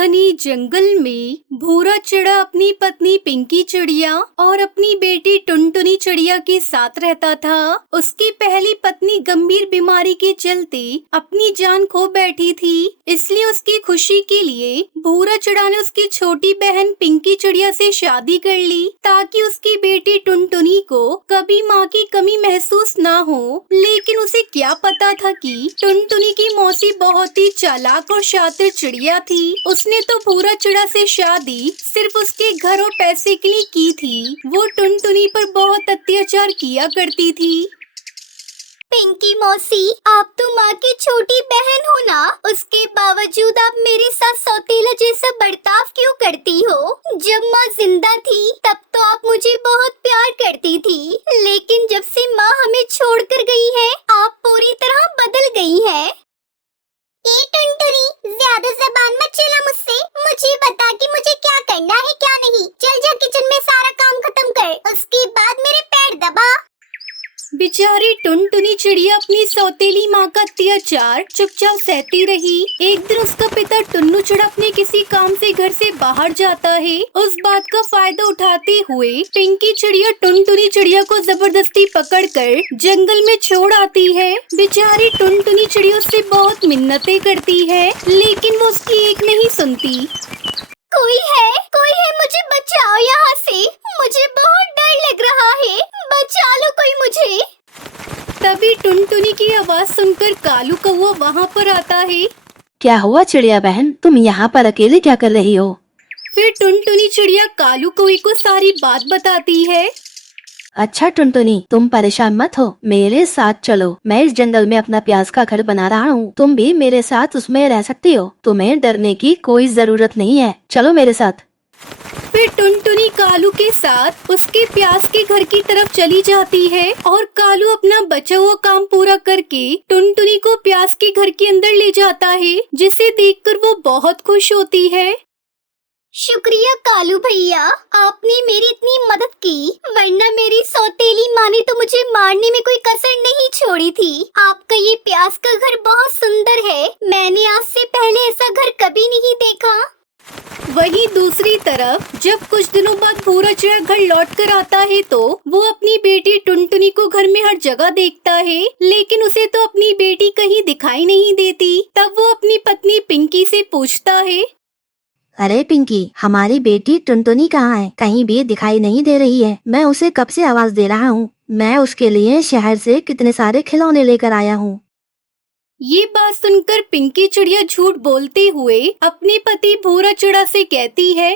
घने जंगल में भूरा चिड़ा अपनी पत्नी पिंकी चिड़िया और अपनी बेटी टुनटुनी चिड़िया के साथ रहता था। उसकी पहली पत्नी गंभीर बीमारी के चलते अपनी जान खो बैठी थी, इसलिए उसकी खुशी के लिए भूरा चिड़ा ने उसकी छोटी बहन पिंकी चिड़िया से शादी कर ली, ताकि उसकी बेटी टुनटुनी को कभी माँ की कमी महसूस ना हो। लेकिन उसे क्या पता था कि टुनटुनी की मौसी बहुत ही चालाक और शातिर चिड़िया थी। उसने तो भूरा चिड़ा से शादी सिर्फ उसके घर और पैसे के लिए की थी। वो टुनटुनी पर बहुत अत्याचार किया करती थी। पिंकी मौसी, आप तो माँ की छोटी बहन हो ना, उसके बावजूद आप मेरे साथ सौतेला जैसा बर्ताव क्यों करती हो? जब माँ जिंदा थी तब तो आप मुझे बहुत प्यार करती थी, लेकिन जब से माँ हमें छोड़कर गई है आप पूरी तरह बदल गई है। ए टुनटुनी, ज्यादा जबान मत चला मुझसे। मुझे बता कि मुझे क्या करना है क्या नहीं। चल जा किचन में सारा काम खत्म कर, उसके बाद मेरे पैर दबा। बेचारी टुनटुनी चिड़िया अपनी सौतेली माँ का अत्याचार चुपचाप सहती रही। एक दिन उसका पिता टुन्नू चिड़ा अपने किसी काम से घर से बाहर जाता है। उस बात का फायदा उठाते हुए पिंकी चिड़िया टुनटुनी चिड़िया को जबरदस्ती पकड़कर जंगल में छोड़ आती है। बेचारी टुनटुनी चिड़िया उससे बहुत मिन्नतें करती है, लेकिन वो उसकी एक नहीं सुनती। कोई है, मुझे बचाओ यहाँ से। मुझे बहुत डर लग रहा है, बचा लो कोई मुझे। तभी टुनटुनी की आवाज सुनकर कालू कौवा वहाँ पर आता है। क्या हुआ चिड़िया बहन, तुम यहाँ पर अकेले क्या कर रही हो? फिर टुनटुनी चिड़िया कालू कौवे को सारी बात बताती है। अच्छा टुनटुनी, तुम परेशान मत हो, मेरे साथ चलो। मैं इस जंगल में अपना प्याज का घर बना रहा हूँ, तुम भी मेरे साथ उसमें रह सकती हो। तुम्हें डरने की कोई जरूरत नहीं है, चलो मेरे साथ। फिर टुनटुनी कालू के साथ उसके प्याज के घर की तरफ चली जाती है और कालू अपना बचा हुआ काम पूरा करके टुनटुनी को प्याज के घर के अंदर ले जाता है, जिसे देखकर वो बहुत खुश होती है। शुक्रिया कालू भैया, आपने मेरी इतनी मदद की, वरना मेरी सौतेली माँ ने तो मुझे मारने में कोई कसर नहीं छोड़ी थी। आपका ये प्याज का घर बहुत सुंदर है, मैंने आज से पहले ऐसा घर कभी नहीं देखा। वहीं दूसरी तरफ जब कुछ दिनों बाद भूरा चिड़ा घर लौट कर आता है तो वो अपनी बेटी टुनटुनी को घर में हर जगह देखता है, लेकिन उसे तो अपनी बेटी कहीं दिखाई नहीं देती। तब वो अपनी पत्नी पिंकी से पूछता है, अरे पिंकी, हमारी बेटी टुनटुनी कहाँ है? कहीं भी दिखाई नहीं दे रही है। मैं उसे कब से आवाज दे रहा हूँ। मैं उसके लिए शहर से कितने सारे खिलौने लेकर आया हूँ। ये बात सुनकर पिंकी चिड़िया झूठ बोलते हुए अपने पति भूरा चिड़ा से कहती है,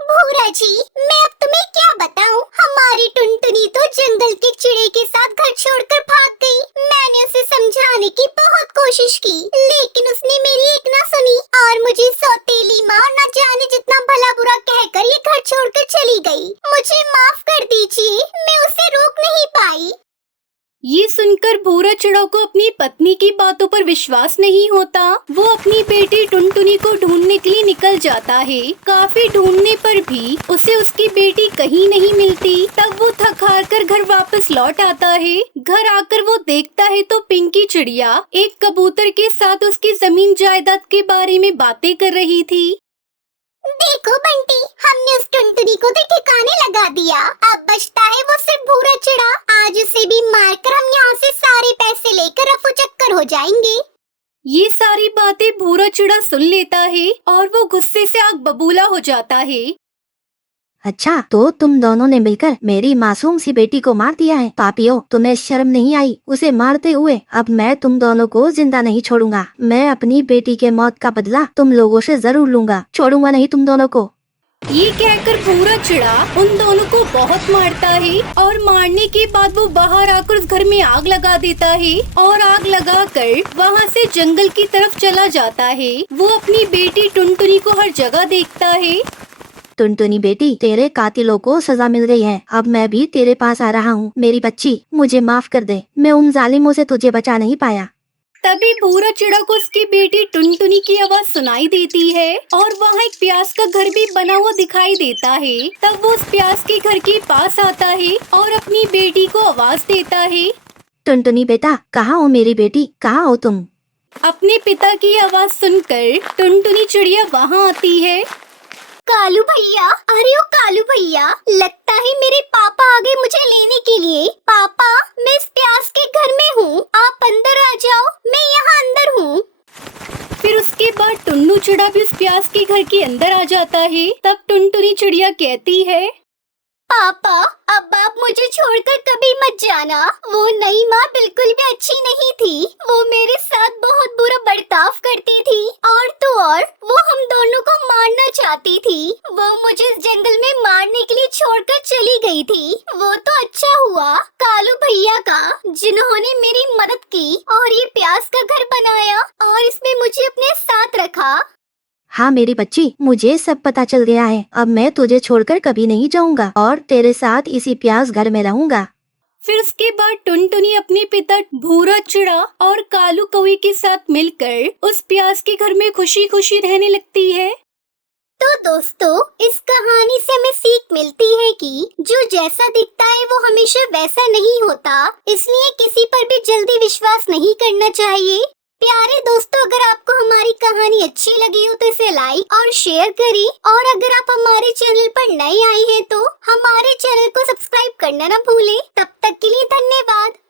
भूरा जी, मैं अब तुम्हें क्या बताऊं? हमारी टुनटुनी तो जंगल के चिड़े के साथ घर छोड़कर भाग गई। मैंने उसे समझाने की बहुत कोशिश की, लेकिन उसने मेरी एक ना सुनी और मुझे सौतेली माँ न जाने जितना भला बुरा कहकर ये घर छोड़कर चली गई। मुझे माफ कर दीजिए, मैं उसे रोक नहीं पाई। ये सुनकर भूरा चिड़ा को अपनी पत्नी की बातों पर विश्वास नहीं होता। वो अपनी बेटी टुनटुनी को ढूंढने के लिए निकल जाता है। काफी ढूंढने पर भी उसे उसकी बेटी कहीं नहीं मिलती। तब वो थक हार कर घर वापस लौट आता है। घर आकर वो देखता है तो पिंकी चिड़िया एक कबूतर के साथ उसकी जमीन जायदाद के बारे में बातें कर रही थी। देखो बंटी, हमने उस टुनटुनी को तो ठिकाने लगा दिया। अब बचता है वो सिर्फ भूरा चिड़ा। आज उसे भी मारकर हम यहाँ से सारे पैसे लेकर रफू चक्कर हो जाएंगे। ये सारी बातें भूरा चिड़ा सुन लेता है और वो गुस्से से आग बबूला हो जाता है। अच्छा, तो तुम दोनों ने मिलकर मेरी मासूम सी बेटी को मार दिया है। पापियों, तुम्हें शर्म नहीं आई उसे मारते हुए? अब मैं तुम दोनों को जिंदा नहीं छोड़ूंगा। मैं अपनी बेटी के मौत का बदला तुम लोगों से जरूर लूंगा। छोड़ूंगा नहीं तुम दोनों को। ये कहकर भूरा चिड़ा उन दोनों को बहुत मारता है और मारने के बाद वो बाहर आकर उस घर में आग लगा देता है और आग लगाकर वहाँ से जंगल की तरफ चला जाता है। वो अपनी बेटी टुनटुनी को हर जगह देखता है। टुनटुनी बेटी, तेरे कातिलों को सजा मिल गई है। अब मैं भी तेरे पास आ रहा हूँ। मेरी बच्ची, मुझे माफ कर दे, मैं उन जालिमों से तुझे बचा नहीं पाया। तभी भूरा चिड़ा को उसकी बेटी टुनटुनी की आवाज सुनाई देती है और वहाँ एक प्याज का घर भी बना हुआ दिखाई देता है। तब वो उस प्याज के घर के पास आता है और अपनी बेटी को आवाज देता है, टुनटुनी बेटा, कहाँ हो मेरी बेटी? कहाँ हो तुम? अपने पिता की आवाज सुनकर टुनटुनी चिड़िया वहाँ आती है। कालू भैया, अरे ओ कालू भैया, लगता है मेरे पापा आ गए मुझे लेने के लिए। पापा, मैं इस प्यास के घर में हूँ, आप अंदर आ जाओ, मैं यहाँ अंदर हूँ। फिर उसके बाद टुन्नू चिड़ा भी उस प्यास के घर के अंदर आ जाता है। तब टुनटुनी चिड़िया कहती है, पापा, अब आप मुझे छोड़कर कभी मत जाना। वो नई माँ बिल्कुल भी अच्छी नहीं थी, वो मेरे साथ बहुत बुरा बर्ताव करती थी और तो और वो हम दोनों को मारना चाहती थी। वो मुझे इस जंगल में मारने के लिए छोड़कर चली गई थी। वो तो अच्छा हुआ कालू भैया का, जिन्होंने मेरी मदद की और ये प्यास का घर बनाया और इसमें मुझे अपने साथ रखा। हाँ मेरी बच्ची, मुझे सब पता चल गया है। अब मैं तुझे छोड़कर कभी नहीं जाऊंगा और तेरे साथ इसी प्यास घर में रहूंगा। फिर उसके बाद टुनटुनी अपने पिता भूरा चिड़ा और कालू कौवे के साथ मिलकर उस प्यास के घर में खुशी खुशी रहने लगती है। तो दोस्तों, इस कहानी से हमें सीख मिलती है कि जो जैसा दिखता है वो हमेशा वैसा नहीं होता, इसलिए किसी पर भी जल्दी विश्वास नहीं करना चाहिए। प्यारे दोस्तों, अगर आपको हमारी कहानी अच्छी लगी हो तो इसे लाइक और शेयर करें, और अगर आप हमारे चैनल पर नए आए हैं तो हमारे चैनल को सब्सक्राइब करना ना भूलें। तब तक के लिए धन्यवाद।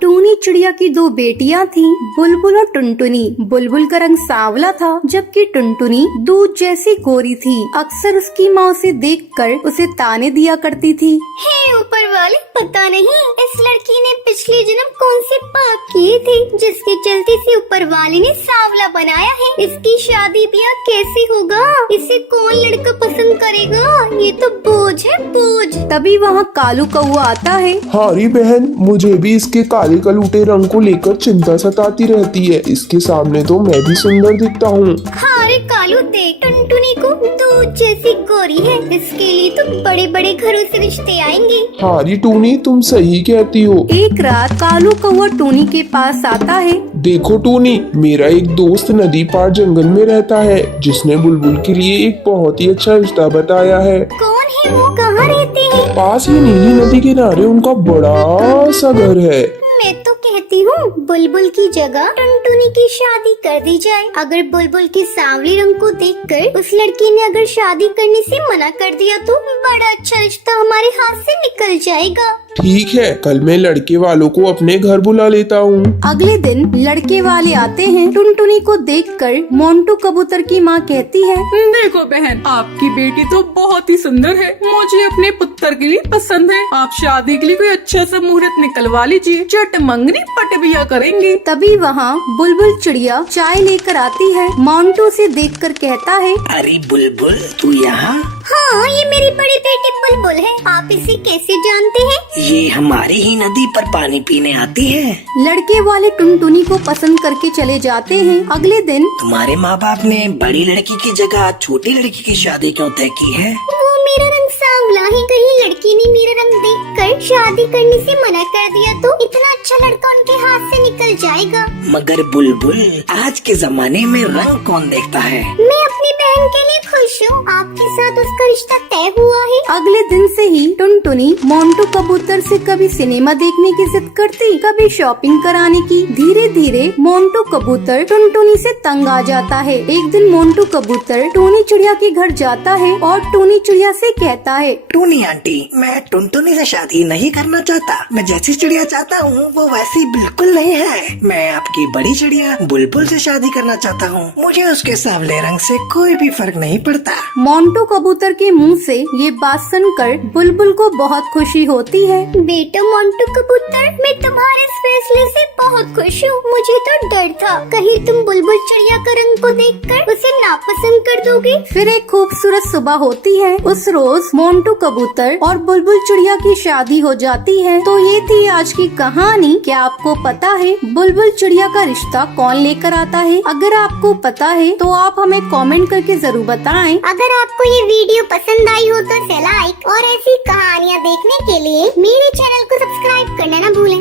टूनी चिड़िया की दो बेटियां थीं, बुलबुल और टुनटुनी। बुलबुल का रंग सांवला था, जबकि टुनटुनी दूध जैसी गोरी थी। अक्सर उसकी माँ उसे देखकर उसे ताने दिया करती थी। हे ऊपर वाले, पता नहीं इस लड़की ने पिछले जन्म कौन से पाप किए थे जिसके चलते इसे ऊपर वाले ने सांवला बनाया है। इसकी शादी ब्याह कैसे होगा? इसे कौन लड़का पसंद करेगा? ये तो बोझ है, बोझ। तभी वहाँ कालू कौवा आता है। हारी बहन, मुझे भी इसके काले कलूटे रंग को लेकर चिंता सताती रहती है। इसके सामने तो मैं भी सुंदर दिखता हूँ। हाँ रे कालू, देख टुनटुनी को दूध जैसी गोरी है, इसके लिए तो बड़े बड़े घरों से रिश्ते आएंगे। हारी टूनी, तुम सही कहती हो। एक रात कालू कौवा टूनी के पास आता है। देखो टूनी, मेरा एक दोस्त नदी पार जंगल में रहता है, जिसने बुलबुल के लिए एक बहुत ही अच्छा रिश्ता बताया है। कौन है वो? कहाँ रहते हैं? पास ही नीली नदी के किनारे उनका बड़ा सा घर है। मैं तो कहती हूँ बुलबुल की जगह टुनटुनी की शादी कर दी जाए। अगर बुलबुल के सांवले रंग को देखकर उस लड़की ने अगर शादी करने से मना कर दिया तो बड़ा अच्छा रिश्ता हमारे हाथ से निकल जाएगा। ठीक है, कल मैं लड़के वालों को अपने घर बुला लेता हूँ। अगले दिन लड़के वाले आते हैं। टुनटुनी को देखकर मोंटू कबूतर की माँ कहती है, देखो बहन, आपकी बेटी तो बहुत ही सुंदर है, मुझे अपने पुत्र के लिए पसंद है। आप शादी के लिए कोई अच्छा सा मुहूर्त निकलवा लीजिए, चट मंगनी पट बिया करेंगे। तभी वहाँ बुलबुल चिड़िया चाय लेकर आती है। मोंटू से देखकर कहता है, अरे बुलबुल, तू यहाँ? हाँ, ये मेरी बड़ी बेटी बुलबुल है। आप इसे कैसे जानते हैं? ये हमारी ही नदी पर पानी पीने आती है। लड़के वाले टुनटुनी को पसंद करके चले जाते हैं। अगले दिन तुम्हारे माँ बाप ने बड़ी लड़की की जगह छोटी लड़की की शादी क्यों तय की है? वो मेरा रंग सांवला है, कहीं लड़की ने मेरा रंग देखकर शादी करने से मना कर दिया तो इतना अच्छा लड़का उनके हाथ से निकल जाएगा। मगर बुलबुल, आज के जमाने में रंग कौन देखता है? मैं अपनी बहन के लिए खुश हूँ, आपके साथ उसका रिश्ता तय हुआ है। अगले दिन से ही टुनटुनी मोंटू कबूतर से कभी सिनेमा देखने की जिद करती, कभी शॉपिंग कराने की। धीरे धीरे मोंटू कबूतर टुनटुनी से तंग आ जाता है। एक दिन मोंटू कबूतर टूनी चिड़िया के घर जाता है और टूनी चिड़िया से कहता है, टूनी आंटी, मैं टुनटुनी से शादी नहीं करना चाहता। मैं जैसी चिड़िया चाहता हूँ वो वैसी बिल्कुल नहीं है। मैं आपकी बड़ी चिड़िया बुलबुल से शादी करना चाहता हूँ। मुझे उसके सांवले रंग से कोई भी फर्क नहीं पड़ता। मोंटू कबूतर के मुंह से ये बात सुनकर बुलबुल को बहुत खुशी होती है। बेटा मोंटू कबूतर, मैं तुम्हारे इस फैसले से बहुत खुश हूँ। मुझे तो डर था कहीं तुम बुलबुल चिड़िया का रंग को देखकर उसे नापसंद कर दोगे। फिर एक खूबसूरत सुबह होती है। उस रोज मोंटू कबूतर और बुलबुल चिड़िया की शादी हो जाती है। तो ये थी आज की कहानी। क्या आपको पता है बुलबुल चिड़िया का रिश्ता कौन लेकर आता है? अगर आपको पता है तो आप हमें कमेंट करके जरूर बताएं। अगर आपको ये वीडियो पसंद आई हो तो इसे लाइक और ऐसी कहानियाँ देखने के लिए मेरे चैनल को सब्सक्राइब करना ना भूलें।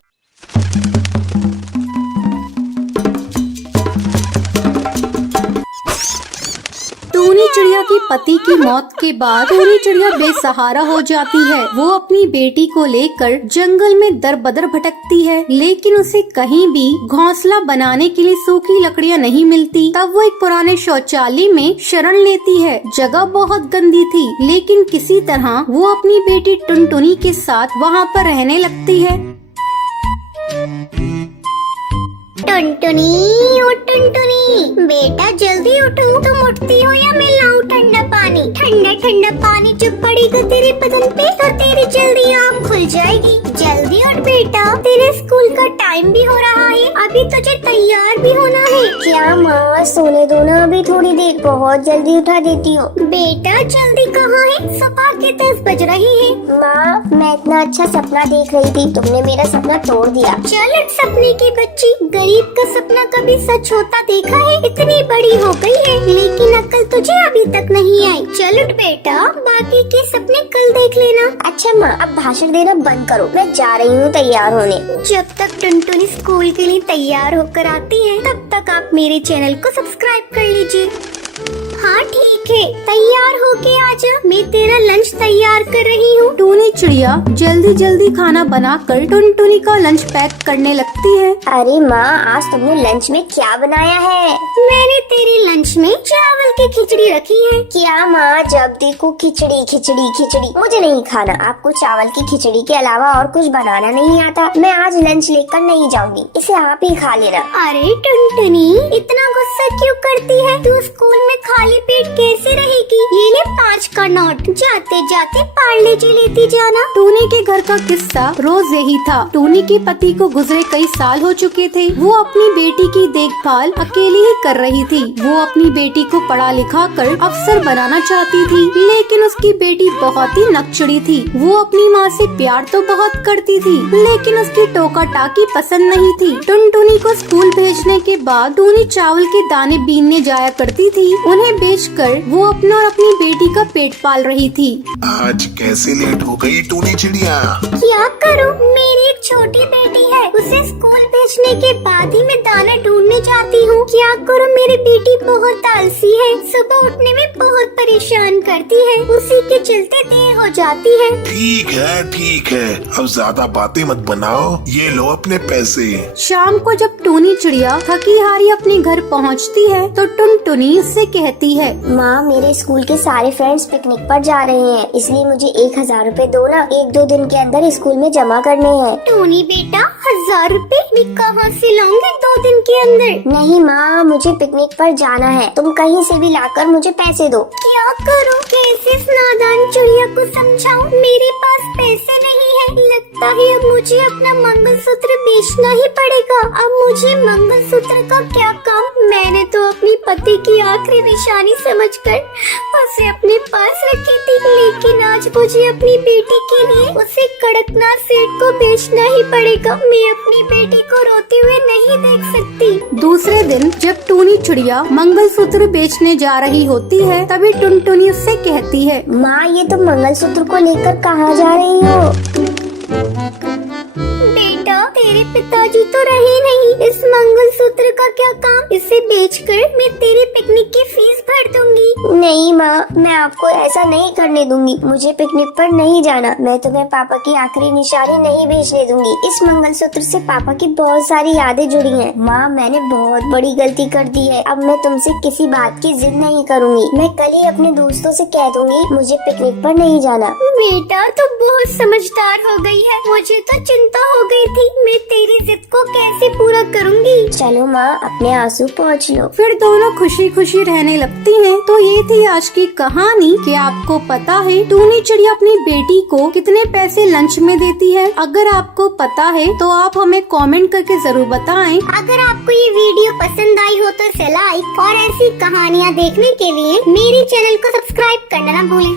टूनी चिड़िया की पति की मौत के बाद टूनी चिड़िया बेसहारा हो जाती है। वो अपनी बेटी को लेकर जंगल में दर बदर भटकती है, लेकिन उसे कहीं भी घोंसला बनाने के लिए सूखी लकड़ियाँ नहीं मिलती। तब वो एक पुराने शौचालय में शरण लेती है। जगह बहुत गंदी थी, लेकिन किसी तरह वो अपनी बेटी टुनटुनी के साथ वहाँ पर रहने लगती है। टुनटुनी, ओ टुनटुनी, बेटा जल्दी उठो। तुम उठती हो या मैं लाऊं ठंडा पानी? ठंडा ठंडा पानी जब पड़ेगा तेरे बदन पे तो तेरी जल्दी आँख खुल जाएगी। जल्दी उठ बेटा, तेरे स्कूल का टाइम भी हो रहा है, अभी तुझे तैयार भी होना है। क्या माँ, सोने दो ना अभी थोड़ी देर, बहुत जल्दी उठा देती हूँ। बेटा जल्दी कहाँ है? सुबह के 10 बज रही है। माँ, मैं इतना अच्छा सपना देख रही थी, तुमने मेरा सपना तोड़ दिया। चल उठ सपने की बच्ची, गरीब का सपना कभी सच होता देखा है? इतनी बड़ी हो गई है, लेकिन अक्ल तुझे अभी तक नहीं आई। चल उठ बेटा, बाकी के सपने कल देख लेना। अच्छा माँ, अब भाषण देना बंद करो, मैं जा रही हूँ तैयार होने। जब तक टुनटुनी स्कूल के लिए तैयार होकर आती है, तब तक आप मेरे चैनल को सब्सक्राइब कर लीजिए। हाँ ठीक है, तैयार होके आजा, मैं तेरा लंच तैयार कर रही हूँ। टूनी चिड़िया जल्दी जल्दी खाना बनाकर टुनटुनी का लंच पैक करने लगती है। अरे माँ, आज तुमने लंच में क्या बनाया है? मैंने तेरे लंच में चावल की खिचड़ी रखी है। क्या माँ, जब देखो खिचड़ी खिचड़ी खिचड़ी, मुझे नहीं खाना। आपको चावल की खिचड़ी के अलावा और कुछ बनाना नहीं आता? मैं आज लंच लेकर नहीं जाऊंगी, इसे आप ही खा लेना। अरे टुनटुनी, इतना गुस्सा क्यों करती है? तू स्कूल में खाली पेट कैसे रहेगी? ये ले 5 का नोट, जाते जाते पार्ले जी लेती जाना। टूनी के घर का किस्सा रोज यही था। टूनी के पति को गुजरे कई साल हो चुके थे। वो अपनी बेटी की देखभाल अकेली ही कर रही थी। वो अपनी बेटी को पढ़ा लिखा कर अफसर बनाना चाहती थी, लेकिन उसकी बेटी बहुत ही नकचड़ी थी। वो अपनी माँ से प्यार तो बहुत करती थी, लेकिन उसकी टोका टाकी पसंद नहीं थी। टुनटुनी को स्कूल भेजने के बाद टूनी चावल के दाने बीनने जाया करती थी। उन्हें बेचकर वो अपना और अपनी बेटी का पेट पाल रही थी। आज कैसे लेट हो गई टूनी चिड़िया? क्या करूं, मेरी एक छोटी बेटी है, उसे स्कूल भेजने के बाद ही मैं दाना ढूंढने जाती हूँ। क्या करूं, मेरी बेटी बहुत आलसी है, सुबह उठने में बहुत परेशान करती है, उसी के चलते देर हो जाती है। ठीक है, अब ज्यादा बातें मत बनाओ, ये लो अपने पैसे। शाम को जब टूनी चिड़िया थकी हारी अपने घर पहुँचती है तो टुनटुनी उससे कहती है, माँ, मेरे स्कूल के सारे फ्रेंड्स पिकनिक पर जा रहे हैं, इसलिए मुझे 1000 रुपए दो ना, 1-2 दिन के अंदर स्कूल में जमा करने हैं। टोनी बेटा, 1000 रुपए मैं कहाँ से लाऊंगी 2 दिन के अंदर? नहीं माँ, मुझे पिकनिक पर जाना है, तुम कहीं से भी लाकर मुझे पैसे दो। क्या करूँ, कैसे इस नादान चिड़िया को समझाऊं? मेरे पास पैसे नहीं है। लगता है अब मुझे अपना मंगलसूत्र बेचना ही पड़ेगा। अब मुझे मंगलसूत्र का क्या काम? मैंने तो अपनी पति की आखिरी निशानी समझकर उसे अपने पास रखी थी, लेकिन आज मुझे अपनी बेटी के लिए उसे कड़कनाथ सेठ को बेचना ही पड़ेगा। मैं अपनी बेटी को रोते हुए नहीं देख सकती। दूसरे दिन जब टूनी चिड़िया मंगलसूत्र बेचने जा रही होती है, तभी टुनटुनी उससे कहती है, माँ, ये तुम मंगलसूत्र को लेकर कहाँ जा रही हो? बेटा, तेरे पिताजी तो रहे नहीं, इस मंगलसूत्र का क्या काम? इसे बेचकर मैं तेरी पिकनिक की फीस भर दूंगी। नहीं माँ, मैं आपको ऐसा नहीं करने दूंगी, मुझे पिकनिक पर नहीं जाना। मैं तुम्हें पापा की आखिरी निशानी नहीं भेजने दूंगी। इस मंगलसूत्र से पापा की बहुत सारी यादें जुड़ी हैं। माँ, मैंने बहुत बड़ी गलती कर दी है, अब मैं तुमसे किसी बात की जिद नहीं करूँगी। मैं कल ही अपने दोस्तों से कह दूंगी मुझे पिकनिक पर नहीं जाना। बेटा, तुम बहुत समझदार हो गई है, मुझे तो चिंता हो गई थी मैं तेरी जिद को कैसे पूरा करूंगी। चलो माँ, अपने आंसू पोंछ लो। फिर दोनों खुशी खुशी रहने लगती हैं। तो ये थी आज की कहानी कि आपको पता है टूनी चिड़िया अपनी बेटी को कितने पैसे लंच में देती है? अगर आपको पता है तो आप हमें कमेंट करके जरूर बताएं। अगर आपको ये वीडियो पसंद आई हो तो लाइक और ऐसी कहानियाँ देखने के लिए मेरे चैनल को सब्सक्राइब करना ना भूलें।